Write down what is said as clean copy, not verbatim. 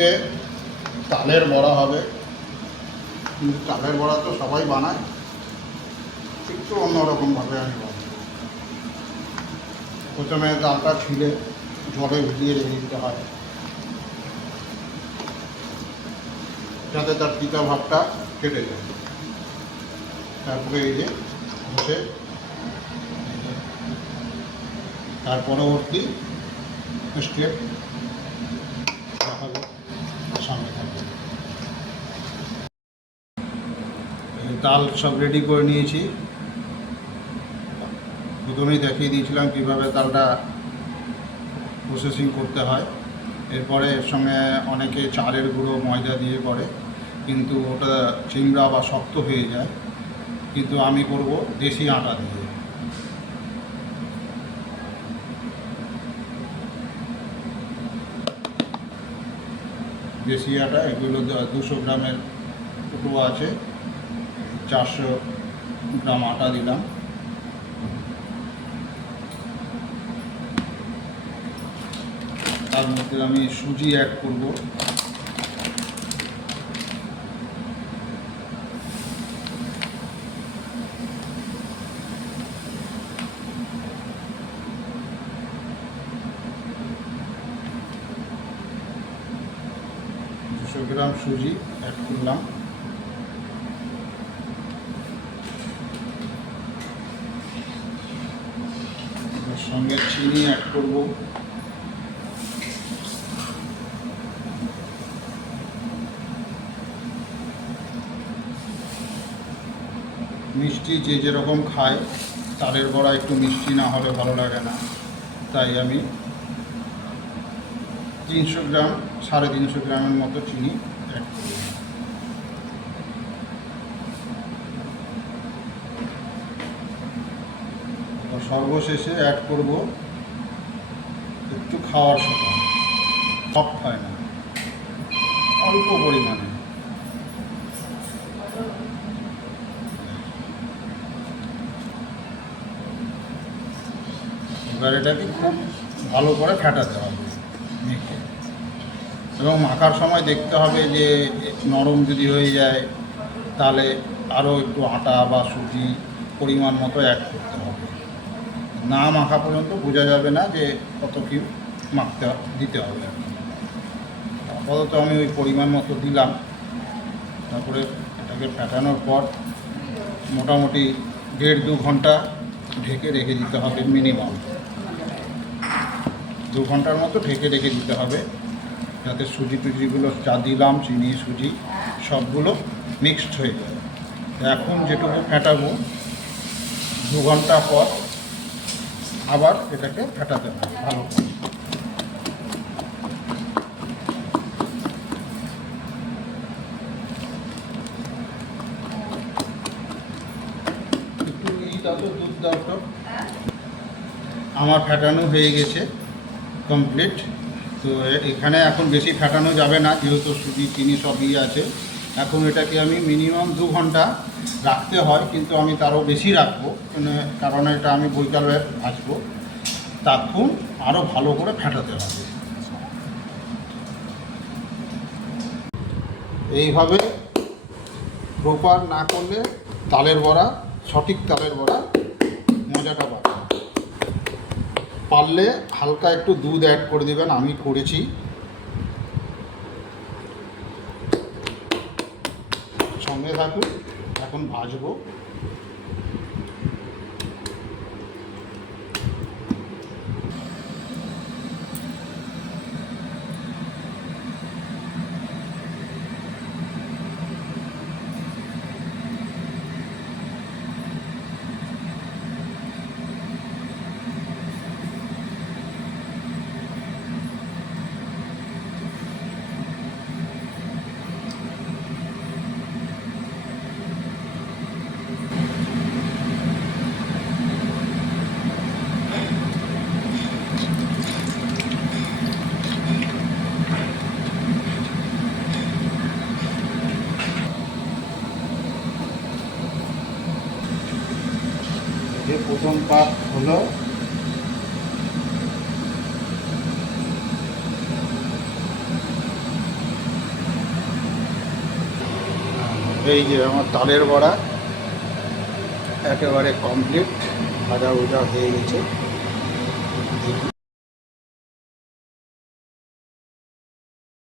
আজকে তালের বড়া হবে, কিন্তু তালের বড়া তো সবাই বানায়, একটু অন্যরকমভাবে আমি বানাই। প্রথমে ডালটা ছিলে জলে ভিজিয়ে রেখে দিতে হয়, যাতে তার পিতা ভাবটা কেটে যায়। তারপরে এই যে বসে তার পরবর্তী স্টেপ দেখাবো, সামনে থাকবে। ডাল সব রেডি করে নিয়েছি, প্রথমেই দেখিয়ে দিয়েছিলাম কীভাবে ডালটা প্রসেসিং করতে হয়। এরপরে এর সঙ্গে অনেকে চালের গুঁড়ো ময়দা দিয়ে করে, কিন্তু ওটা চিংড়া বা শক্ত হয়ে যায়, কিন্তু আমি করব দেশি আটা দিয়ে। দেশি আটা, এগুলো 200 গ্রামের টুকরো আছে, 400 গ্রাম আটা দিলাম। তার মধ্যে আমি সুজি অ্যাড করব, গ্রাম সুজি অ্যাড করলাম। এর সঙ্গে চিনি অ্যাড করব, মিষ্টি যে যেরকম খায়, তালের বড়া একটু মিষ্টি না হলে ভালো লাগে না, তাই আমি 300 গ্রাম 350 গ্রামের মতো চিনি অ্যাড করি। সর্বশেষে অ্যাড করব একটু খাওয়ার সোডা, সফট হয় না, অল্প পরিমাণে। এবার এটাকে খুব ভালো করে ফেটাতে হবে মেখে, এবং মাখার সময় দেখতে হবে যে নরম যদি হয়ে যায় তাহলে আরও একটু আটা বা সুজি পরিমাণ মতো অ্যাড করতে হবে। না মাখা পর্যন্ত বোঝা যাবে না যে কত কি মাখতে দিতে হবে। আপাতত আমি ওই পরিমাণ মতো দিলাম। তারপরে এটাকে ফেটানোর পর মোটামুটি 1.5-2 ঘন্টা ঢেকে রেখে দিতে হবে, মিনিমাম 2 ঘন্টার মতো ঢেকে রেখে দিতে হবে, যাতে সুজি টুজিগুলো যা দিলাম, চিনি সুজি সবগুলো মিক্সড হয়ে যায়। এখন যেটুকু ফেটাবো 2 ঘন্টা পর আবার এটাকে ফেটাতে হবে ভালো করে। একটু দাও তো, দুধ দাও তো। আমার ফেটানো হয়ে গেছে কমপ্লিট। তো এখানে এখন বেশি ফেটানো যাবে না, যেহেতু সুজি চিনি সবই আছে। এখন এটাকে আমি মিনিমাম 2 ঘন্টা রাখতে হয়, কিন্তু আমি তারও বেশি রাখবো, কারণ এটা আমি বৈকালে ভাজবো। তখন আরও ভালো করে ফেটাতে হবে। এইভাবে প্রপার না করলে তালের বড়া, সঠিক তালের বড়া মজাটা পাবে। পারলে হালকা একটু দুধ অ্যাড করে দেবেন, আমি করেছি। সঙ্গে থাকুন, এখন ভাজবো। প্রথম পার্ট হলো এই যে আমার তালের বড়া একেবারে কমপ্লিট, ভাজা ভুজা হয়ে গেছে।